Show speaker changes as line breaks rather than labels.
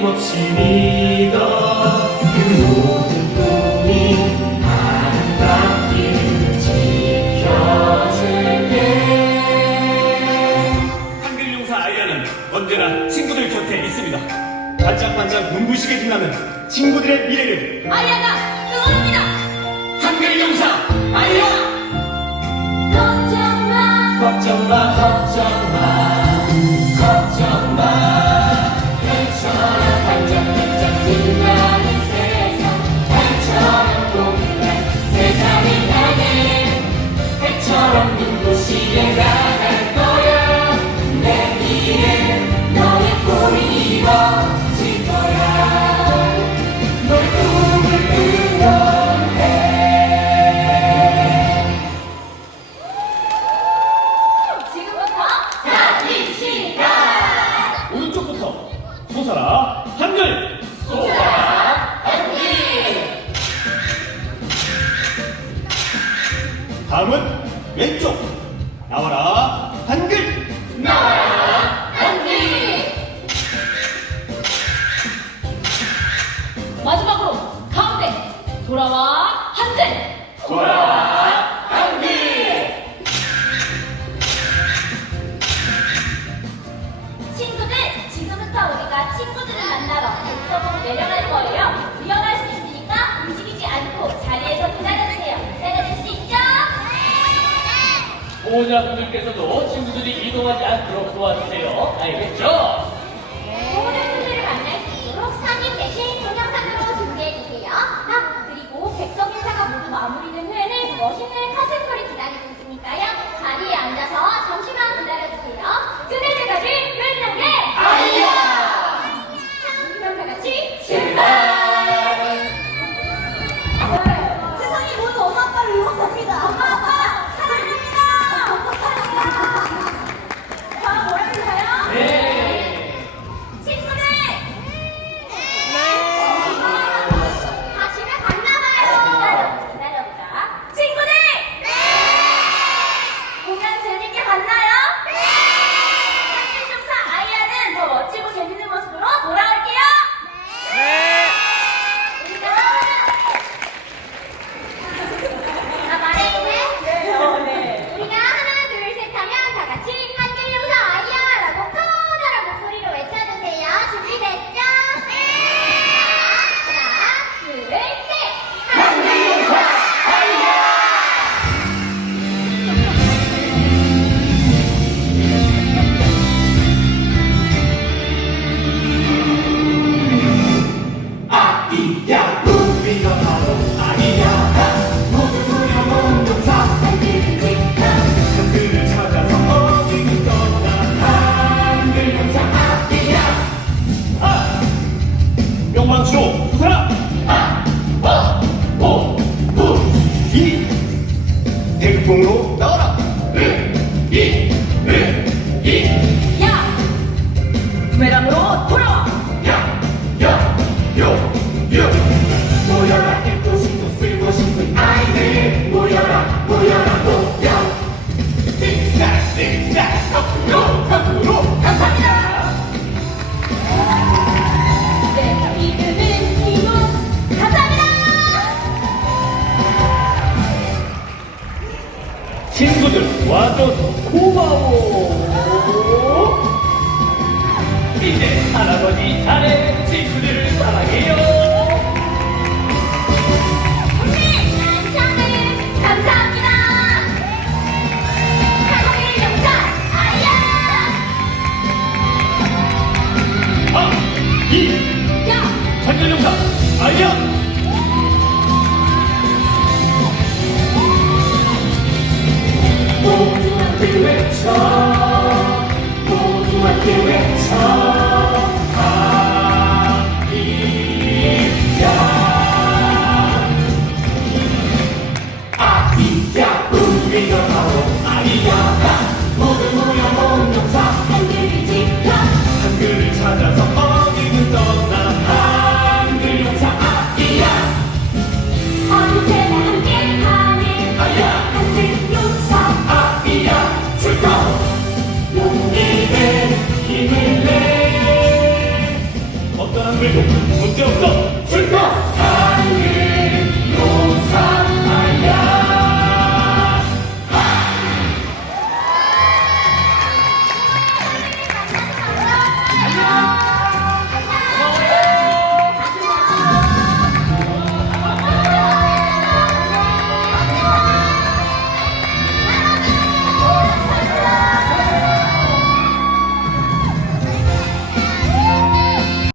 끊임없이 믿어. 반짝반짝 눈부시게 빛나는 친구들의 미래를
아이야가 응원합니다.
한글용사 아이야
걱정마.
걱정마 걱정 다음은 왼쪽. 나와라 한글. 나와라 한글.
마지막으로 가운데 돌아와 한글. 돌아와.
보호자분들께서도 친구들이 이동하지 않도록 도와주세요. 알겠죠? 도와줘서 고마워. 이제 할아버지 잘해 친구들을 사랑해요. be your